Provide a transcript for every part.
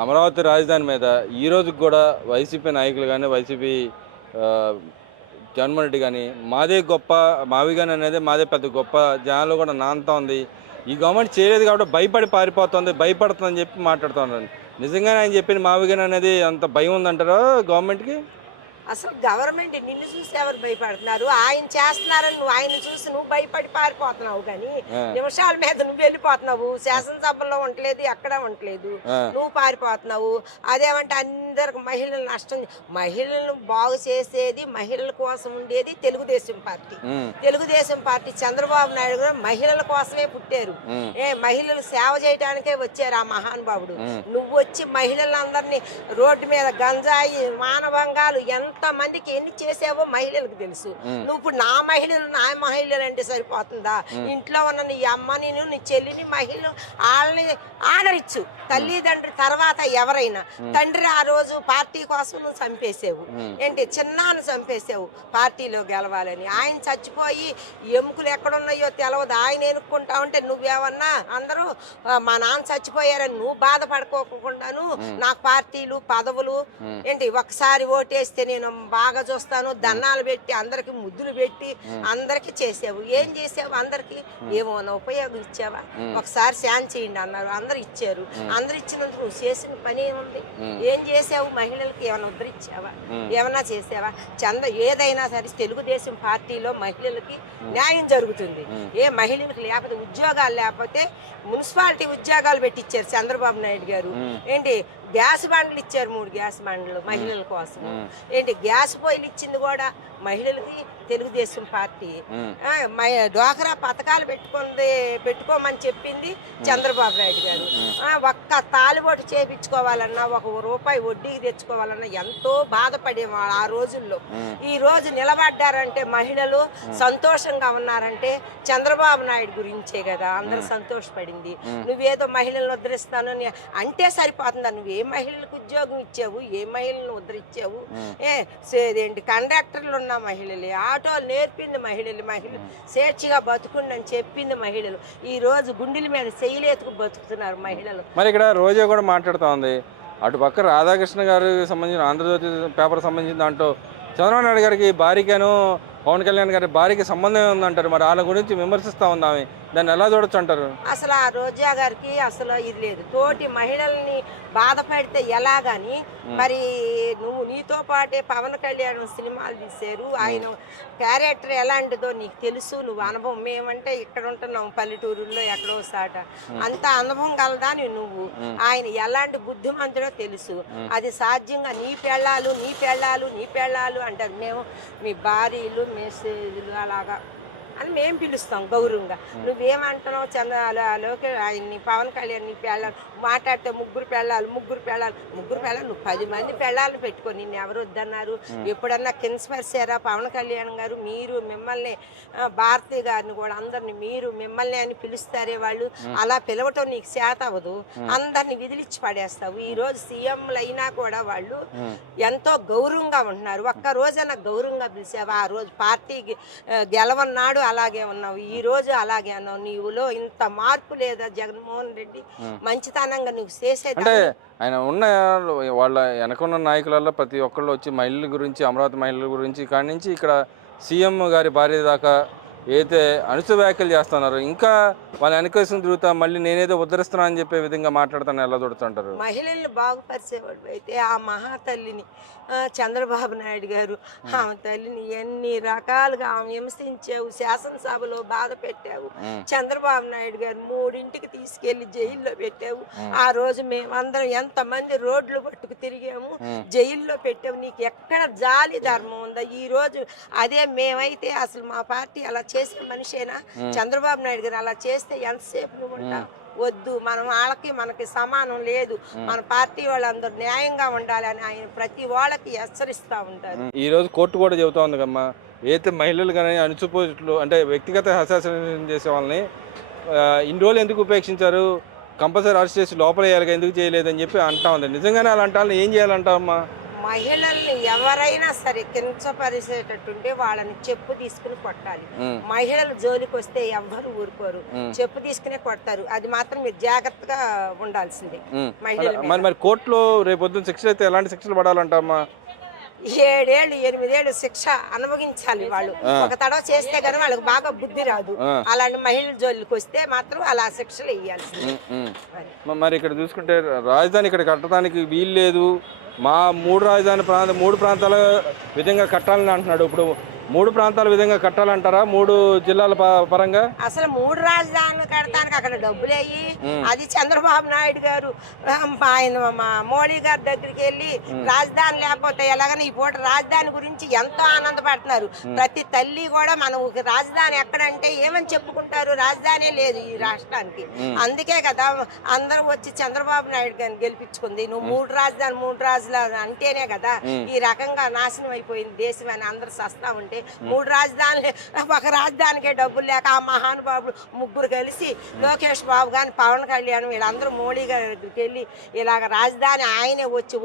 అమరావతి రాజధాని మీద ఈ రోజుకి కూడా వైసీపీ నాయకులు గానీ, వైసీపీ ఆహ్, జగన్మోహన్ రెడ్డి గానీ, మాదే గొప్ప, మావిగాని అనేది మాదే పెద్ద గొప్ప జనాల్లో కూడా నానుతా ఉంది. ఈ గవర్నమెంట్ చేయలేదు కాబట్టి భయపడి పారిపోతుంది, భయపడుతుందని చెప్పి మాట్లాడుతున్నారు. నిజంగానే ఆయన చెప్పిన మావిగాని అనేది అంత భయం ఉందంటారా గవర్నమెంట్‌కి? అసలు గవర్నమెంట్ నిన్ను చూసి ఎవరు భయపడుతున్నారు? ఆయన చేస్తున్నారని నువ్వు ఆయన్ని చూసి నువ్వు భయపడి పారిపోతున్నావు గానీ, ఆ! నిమిషాల మీద నువ్వు వెళ్ళిపోతున్నావు. శాసనసభలో ఉండలేదు, ఎక్కడా ఉండలేదు. ఆ! నువ్వు పారిపోతున్నావు. అదేమంటే అందరికి మహిళలు మహిళలను బాగు చేసేది, మహిళల కోసం ఉండేది తెలుగుదేశం పార్టీ. హ్మ్. తెలుగుదేశం పార్టీ చంద్రబాబు నాయుడు గారు మహిళల కోసమే పుట్టారు. హ్మ్. మహిళలు సేవ చేయడానికే వచ్చారు ఆ మహానుభావుడు. హ్మ్. నువ్వు వచ్చి మహిళలందరినీ రోడ్డు మీద గంజాయి, మానభంగాలు ఎంతమందికి ఎన్ని చేసావో మహిళలకు తెలుసు. నువ్వు ఇప్పుడు నా మహిళలు అంటే సరిపోతుందా? ఇంట్లో ఉన్న నీ అమ్మని నీ చెల్లిని మహిళలు వాళ్ళని ఆదరించు. తల్లిదండ్రి తర్వాత ఎవరైనా తండ్రి ఆ రోజు పార్టీ కోసం నువ్వు చంపేసావు. ఏంటి చిన్నాను చంపేసావు పార్టీలో గెలవాలని. ఆయన చచ్చిపోయి ఎముకలు ఎక్కడున్నాయో తెలవదు. ఆయన ఎనుక్కుంటా ఉంటే నువ్వేమన్నా అందరూ మా నాన్న చచ్చిపోయారని నువ్వు బాధపడుకోకుండాను నాకు పార్టీలు పదవులు ఏంటి ఒకసారి ఓటేస్తే నేను బాగా చూస్తాను దండాలు పెట్టి అందరికి ముద్దులు పెట్టి అందరికి చేసావు. ఏం చేసావు? అందరికి ఏమోనా ఉపయోగం ఇచ్చావా? ఒకసారి శాన్ చేయండి అన్నారు, అందరు ఇచ్చారు. అందరు ఇచ్చినందుకు నువ్వు చేసిన పని ఏముంది? ఏం చేసావు? మహిళలకు ఏమైనా ఉద్ధరించావా? ఏమన్నా చేసావా? ఏదైనా సరే తెలుగుదేశం పార్టీలో మహిళలకి న్యాయం జరుగుతుంది. ఏ మహిళలకు లేకపోతే ఉద్యోగాలు లేకపోతే మున్సిపాలిటీ ఉద్యోగాలు పెట్టించారు చంద్రబాబు నాయుడు గారు. ఏంటి గ్యాస్ బండ్లు ఇచ్చారు, 3 గ్యాస్ బండ్లు మహిళల కోసం. ఏంటి గ్యాస్ పొయ్యిలు ఇచ్చింది కూడా మహిళలకి తెలుగుదేశం పార్టీ. డ్వాక్రా పథకాలు పెట్టుకోమని చెప్పింది చంద్రబాబు నాయుడు గారు. ఒక్క తాలిబొట్టు చేపించుకోవాలన్నా, 1 రూపాయి వడ్డీకి తెచ్చుకోవాలన్నా ఎంతో బాధపడేవాళ్ళు ఆ రోజుల్లో. ఈ రోజు నిలబడ్డారంటే మహిళలు సంతోషంగా ఉన్నారంటే చంద్రబాబు నాయుడు గురించే కదా అందరూ సంతోషపడింది. నువ్వేదో మహిళలను ఉద్ధరిస్తానని అంటే సరిపోతుందా? నువ్వు ఏ మహిళలకు ఉద్యోగం ఇచ్చావు? ఏ మహిళలను ఉద్ధరించావు? ఏంటి కండక్టర్లు ఉన్న మహిళలే, ఆటోలు నేర్పింది మహిళలు స్వేచ్ఛగా బతుకుండి అని చెప్పింది మహిళలు. ఈ రోజు గుండెల మీద చేయలేతుకు బతుకుతున్నారు మహిళలు. మరి ఇక్కడ రోజా కూడా మాట్లాడుతూ ఉంది. అటు పక్క రాధాకృష్ణ గారికి సంబంధించిన ఆంధ్రజ్యోతి పేపర్ సంబంధించిన దాంట్లో చంద్రబాబు నాయుడు గారికి భార్యకేను పవన్ కళ్యాణ్ గారి భార్యకి సంబంధం ఉందంటారు. మరి వాళ్ళ గురించి విమర్శిస్తూ ఉంది ఆమె. దాన్ని ఎలా చూడొచ్చు అంటారు? అసలు ఆ రోజా గారికి అసలు ఇది లేదు. తోటి మహిళల్ని బాధపడితే ఎలాగని మరి నువ్వు నీతో పాటే పవన్ కళ్యాణ్ సినిమాలు తీశారు. ఆయన క్యారెక్టర్ ఎలాంటిదో నీకు తెలుసు, నువ్వు అనుభవం. మేమంటే ఇక్కడ ఉంటున్నాం పల్లెటూరుల్లో ఎక్కడో సాట. అంత అనుభవం కలదాని నువ్వు. ఆయన ఎలాంటి బుద్ధిమంతుడో తెలుసు. అది సాధ్యంగా నీ పెళ్ళాలు అంటారు. మేము మీ భార్యలు మెసేజ్లు అలాగా అని మేము పిలుస్తాం గౌరవంగా. నువ్వేమంటున్నావు? చంద్రలోకి ఆయన్ని పవన్ కళ్యాణ్ నీ పెళ్ళాలి మాట్లాడితే ముగ్గురు పెళ్ళాలు నువ్వు 10 మంది పెళ్ళాలను పెట్టుకో. నిన్ను ఎవరు వద్దన్నారు? ఎప్పుడన్నా కిన్స్పరిచారా పవన్ కళ్యాణ్ గారు? మీరు మిమ్మల్ని భారతి గారిని కూడా అందరిని మిమ్మల్ని అని పిలుస్తారే వాళ్ళు. అలా పిలవటం నీకు చేత అవ్వదు. అందరిని విదిలిచ్చి పడేస్తావు. ఈ రోజు సీఎంలు అయినా కూడా వాళ్ళు ఎంతో గౌరవంగా ఉంటున్నారు. ఒక్క రోజైనా గౌరవంగా పిలిచావా? ఆ రోజు పార్టీ గెలవన్నాడు అలాగే ఉన్నావు, ఈ రోజు అలాగే అన్నావు. నీవులో ఇంత మార్పు లేదా? జగన్మోహన్ రెడ్డి మంచితనంగా నువ్వు చేసేది అంటే ఆయన ఉన్న వాళ్ళ వెనకున్న నాయకులలో ప్రతి ఒక్కళ్ళు వచ్చి మహిళల గురించి, అమరావతి మహిళల గురించి కాడి నుంచి ఇక్కడ సీఎం గారి భార్య దాకా ఏదైతే అణుసు వ్యాఖ్యలు చేస్తున్నారు, ఇంకా వాళ్ళ వెనకేసిన తిరుగుతా మళ్ళీ నేనేదో ఉద్ధరిస్తున్నా అని చెప్పే విధంగా మాట్లాడుతాను. ఎలా దొరుకుతుంటారు? మహిళల్ని బాగుపరిచేవాడు అయితే ఆ మహాతల్లిని చంద్రబాబు నాయుడు గారు ఆమె తల్లిని ఎన్ని రకాలుగా ఆమె హింసించావు, శాసనసభలో బాధ పెట్టావు. చంద్రబాబు నాయుడు గారు 3ంటికి తీసుకెళ్లి జైల్లో పెట్టావు. ఆ రోజు మేమందరం ఎంతమంది రోడ్లు పట్టుకు తిరిగాము, జైల్లో పెట్టావు. నీకు ఎక్కడ జాలి ధర్మం ఉందా? ఈ రోజు అదే మేమైతే అసలు మా పార్టీ అలా చేసే మనిషేనా? చంద్రబాబు నాయుడు గారు అలా చేస్తే ఎంతసేపు నువ్వు ఉంటావు? వద్దు, మనం వాళ్ళకి మనకి సమానం లేదు, మన పార్టీ వాళ్ళందరూ న్యాయంగా ఉండాలని ఆయన ప్రతి వాళ్ళకి హెచ్చరిస్తూ ఉంటారు. ఈ రోజు కోర్టు కూడా చెబుతా ఉంది కమ్మా, ఏదైతే మహిళలు కానీ అణుచుపోట్లు అంటే వ్యక్తిగత హత్యాచారం చేసే వాళ్ళని ఇన్ని రోజులు ఎందుకు ఉపేక్షించారు, కంపల్సరీ అరెస్ట్ చేసి లోపల వేయాలి, ఎందుకు చేయలేదని చెప్పి అంటా ఉంది. నిజంగానే అలా అంటారు? ఏం చేయాలంటావమ్మా? మహిళల్ని ఎవరైనా సరే కించపరిచేటట్టుంటే వాళ్ళని చెప్పు తీసుకుని కొట్టాలి. మహిళలు జోలికి వస్తే ఎవ్వరు ఊరుకోరు, చెప్పు తీసుకునే కొడతారు. అది మాత్రం మీరు జాగ్రత్తగా ఉండాల్సిందే మహిళల మీద. మరి కోర్టులో రేపు పొద్దున్న శిక్ష అయితే ఎలాంటి శిక్షలు పడాలంటమ్మా? 7 ఏళ్ళు 8 ఏళ్ళు శిక్ష అనుభవించాలి వాళ్ళు. ఒక తడవ చేస్తే కానీ వాళ్ళకి బాగా బుద్ధి రాదు. అలాంటి మహిళల జోలికి వస్తే మాత్రం అలా శిక్షలు వేయాల్సిందే. మరి ఇక్కడ చూసుకుంటే రాజధాని ఇక్కడ కట్టడానికి వీలు లేదు, మా 3 ప్రాంతాల విధంగా కట్టాలని అంటున్నాడు. ఇప్పుడు 3 ప్రాంతాల విధంగా కట్టాలంటారా 3 జిల్లాల పరంగా? అసలు 3 రాజధానులు కడతానికి అక్కడ డబ్బులు అయ్యి అది చంద్రబాబు నాయుడు గారు ఆయన మోడీ గారి దగ్గరికి వెళ్ళి రాజధాని లేకపోతే ఎలాగని ఈ పూట రాజధాని గురించి ఎంతో ఆనందపడుతున్నారు. ప్రతి తల్లి కూడా మనం రాజధాని ఎక్కడంటే ఏమని చెప్పుకుంటారు, రాజధాని లేదు ఈ రాష్ట్రానికి. అందుకే కదా అందరూ వచ్చి చంద్రబాబు నాయుడు గారిని గెలిపించుకుంది. నువ్వు 3 రాజధానులు అంటేనే కదా ఈ రకంగా నాశనం అయిపోయింది దేశం అని అందరు సస్తా ఉంటే 3 రాజధానులు ఒక రాజధానికే డబ్బులు లేక ఆ మహానుభావులు ముగ్గురు కలిసి లోకేష్ బాబు గాని పవన్ కళ్యాణ్ వీళ్ళందరూ మోడీ గారి దగ్గరికి వెళ్ళి ఇలాగ రాజధాని ఆయనే వచ్చి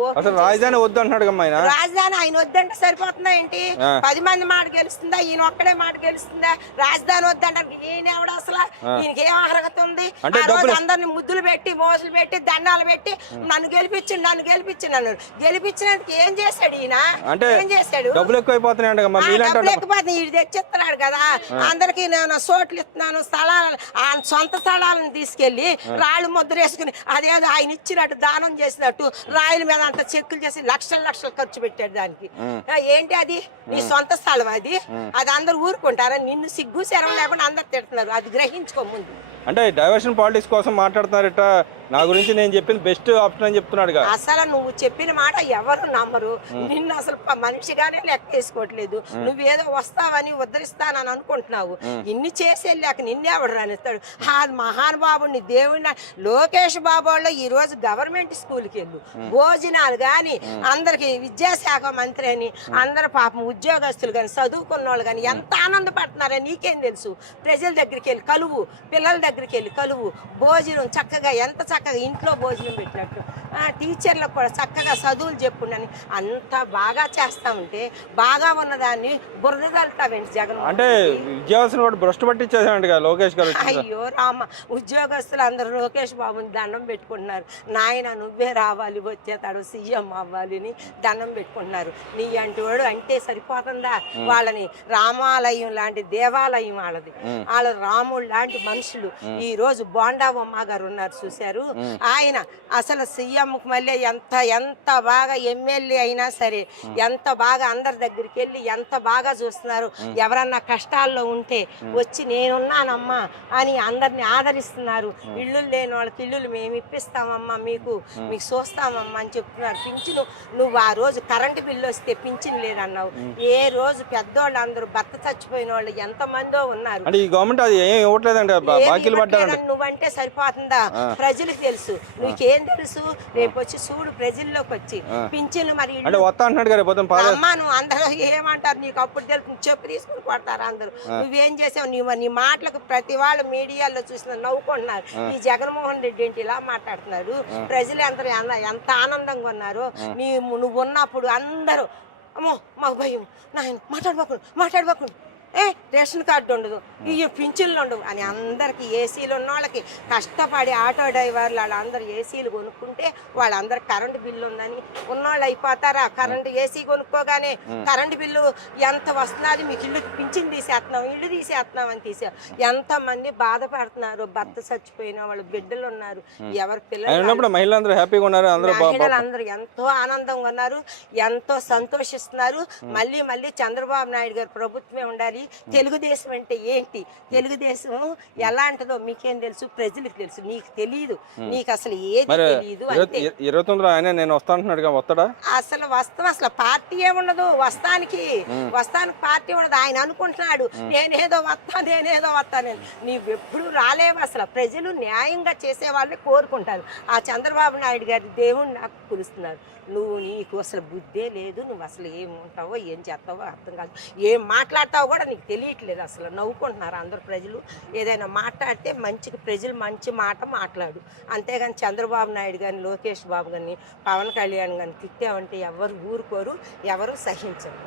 రాజధాని వద్దు అంటున్నాడు. రాజధాని ఆయన వద్దంటే సరిపోతుందా ఏంటి? 10 మంది మాట గెలుస్తుందా, ఈయన ఒక్కడే మాట గెలుస్తుందా? రాజధాని వద్దంటానికి ఈయన ఎవడు అసలు? ఈయనకి ఏం అర్హత ఉంది? ఆ రోజు అందరిని ముద్దులు పెట్టి మోసులు పెట్టి దండాలు పెట్టి నన్ను గెలిపించండి అన్నారు. గెలిపించినందుకు ఏం చేశాడు ఈయన? ఏం చేశాడు? డబ్బులు ఎక్కువైపోతున్నాయి, వీడు తెచ్చిస్తున్నాడు కదా అందరికి. నేను సోట్లు ఇస్తున్నాను, స్థలాలు సొంత స్థలాలను తీసుకెళ్లి రాళ్ళు ముద్ర వేసుకుని అదేదో ఆయన ఇచ్చినట్టు దానం చేసినట్టు రాయల మీద అంత చెక్కులు చేసి లక్షలు ఖర్చు పెట్టాడు దానికి. ఏంటి అది? నీ సొంత స్థలం అది అందరు ఊరుకుంటారా? నిన్ను సిగ్గు శరం లేకుండా అందరు తిడుతున్నారు. అది గ్రహించుకో ముందు. అంటే డైవర్షన్ పాలిటిక్స్ కోసం మాట్లాడుతున్నారట. నా గురించి నేను చెప్పింది బెస్ట్ ఆప్షన్ అని చెప్తున్నాడు. అసలు నువ్వు చెప్పిన మాట ఎవరు నమ్మరు. నిన్ను అసలు మనిషిగానే లెక్క వేసుకోవట్లేదు. నువ్వేదో వస్తావని ఉద్ధరిస్తానని అనుకుంటున్నావు. ఇన్ని చేసేళ్ళాక నిన్నే ఎవడు రానిస్తాడు? ఆ మహానుభావుడిని దేవుడిని లోకేష్ బాబు వాళ్ళు ఈ రోజు గవర్నమెంట్ స్కూల్కి వెళ్ళు, భోజనాలు గాని అందరికి విద్యాశాఖ మంత్రి అని అందరు పాపం ఉద్యోగస్తులు కానీ చదువుకున్న వాళ్ళు కానీ ఎంత ఆనందపడుతున్నారో నీకేం తెలుసు? ప్రజల దగ్గరికి వెళ్ళి కలువు, పిల్లల దగ్గరికి వెళ్ళి కలువు, భోజనం చక్కగా ఎంత చక్కగా ఇంట్లో భోజనం పెట్టినట్టు టీచర్లకు కూడా చక్కగా చదువులు చెప్పుండని అంత బాగా చేస్తా ఉంటే బాగా ఉన్నదాన్ని బురద తల్తావేంటి జగన్? అంటే విద్యావసరం కూడా భ్రష్టు పట్టించేసాడు లోకేష్ గారు. అయ్యో రామ, ఉద్యోగస్తులు అందరూ లోకేష్ బాబుని దండం పెట్టుకుంటున్నారు. నాయన నువ్వే రావాలి, వచ్చేతాడు సీఎం అవ్వాలి అని దండం పెట్టుకుంటున్నారు. నీ అంటోడు అంటే సరిపోతుందా? వాళ్ళని రామాలయం లాంటి దేవాలయం వాళ్ళది, వాళ్ళ రాముడు లాంటి మనుషులు. ఈ రోజు బోండాబొమ్మ గారు ఉన్నారు చూశారు, ఆయన అసలు సీఎంకు మళ్ళీ ఎంత బాగా ఎమ్మెల్యే అయినా సరే ఎంత బాగా అందరి దగ్గరికి వెళ్ళి ఎంత బాగా చూస్తున్నారు. ఎవరన్నా కష్టాల్లో ఉంటే వచ్చి నేనున్నానమ్మా అని అందరిని ఆదరిస్తున్నారు. ఇళ్ళు లేని వాళ్ళకి ఇల్లులు మేము ఇప్పిస్తామమ్మా, మీకు చూస్తామమ్మా అని చెప్తున్నారు. పింఛను నువ్వు ఆ రోజు కరెంటు బిల్లు వస్తే పింఛను లేదన్నావు. ఏ రోజు పెద్దోళ్ళు అందరూ భర్త చచ్చిపోయిన వాళ్ళు ఎంతమందో ఉన్నారు. నువ్వంటే సరిపోతుందా? ప్రజలకు తెలుసు, నీకేం తెలుసు? రేపు వచ్చి చూడు ప్రజల్లోకి వచ్చి పింఛన్లు మరి అమ్మా నువ్వు అందరూ ఏమంటారు? నీకు అప్పుడు తెలుసు, చెప్పు తీసుకుని కొడతారు అందరూ. నువ్వేం చేసావు? నీ మాటలకు ప్రతి వాళ్ళు మీడియాలో చూసిన నవ్వుకుంటున్నారు. ఈ జగన్మోహన్ రెడ్డి ఏంటి ఇలా మాట్లాడుతున్నారు? ప్రజలు ఎంత ఆనందంగా ఉన్నారు. నువ్వు ఉన్నప్పుడు అందరూ అమ్మో మాకు భయం, నాయన మాట్లాడబోకుండా రేషన్ కార్డు ఉండదు, ఈ పింఛన్లు ఉండవు అని అందరికి ఏసీలు ఉన్న వాళ్ళకి కష్టపడి ఆటో డ్రైవర్లు వాళ్ళందరూ ఏసీలు కొనుక్కుంటే వాళ్ళందరూ కరెంటు బిల్లు ఉందని ఉన్నవాళ్ళు అయిపోతారా? కరెంటు ఏసీ కొనుక్కోగానే కరెంటు బిల్లు ఎంత వస్తున్నది, మీకు ఇల్లు పింఛన్ ఇల్లు తీసేస్తున్నాం అని ఎంతమంది బాధపడుతున్నారు. భర్త చచ్చిపోయిన వాళ్ళు బిడ్డలు ఉన్నారు, ఎవరి పిల్లలు మహిళలందరూ ఎంతో ఆనందంగా ఉన్నారు, ఎంతో సంతోషిస్తున్నారు. మళ్ళీ చంద్రబాబు నాయుడు గారు ప్రభుత్వమే ఉండాలి. తెలుగుదేశం అంటే ఏంటి, తెలుగుదేశం ఎలాంటిదో మీకేం తెలుసు? ప్రజలకు తెలుసు, నీకు తెలియదు. నీకు అసలు ఏది తెలియదు. అసలు అసలు పార్టీ ఏముండదు, వస్తానికి పార్టీ ఉండదు. ఆయన అనుకుంటున్నాడు నేనేదో వస్తాను. నీవెప్పుడు రాలేవు. అసలు ప్రజలు న్యాయంగా చేసే వాళ్ళని కోరుకుంటారు. ఆ చంద్రబాబు నాయుడు గారి దేవుడు నాకు పిలుస్తున్నారు. నీకు అసలు బుద్ధే లేదు. నువ్వు అసలు ఏం ఉంటావో ఏం చేస్తావో అర్థం కాదు, ఏం మాట్లాడతావో కూడా నీకు తెలియట్లేదు, అసలు నవ్వుకుంటున్నారు అందరు ప్రజలు. ఏదైనా మాట్లాడితే మంచిగా ప్రజలు మంచి మాట మాట్లాడు, అంతేగాని చంద్రబాబు నాయుడు కానీ, లోకేష్ బాబు కానీ, పవన్ కళ్యాణ్ కానీ తిట్టామంటే ఎవరు ఊరుకోరు, ఎవరు సహించరు.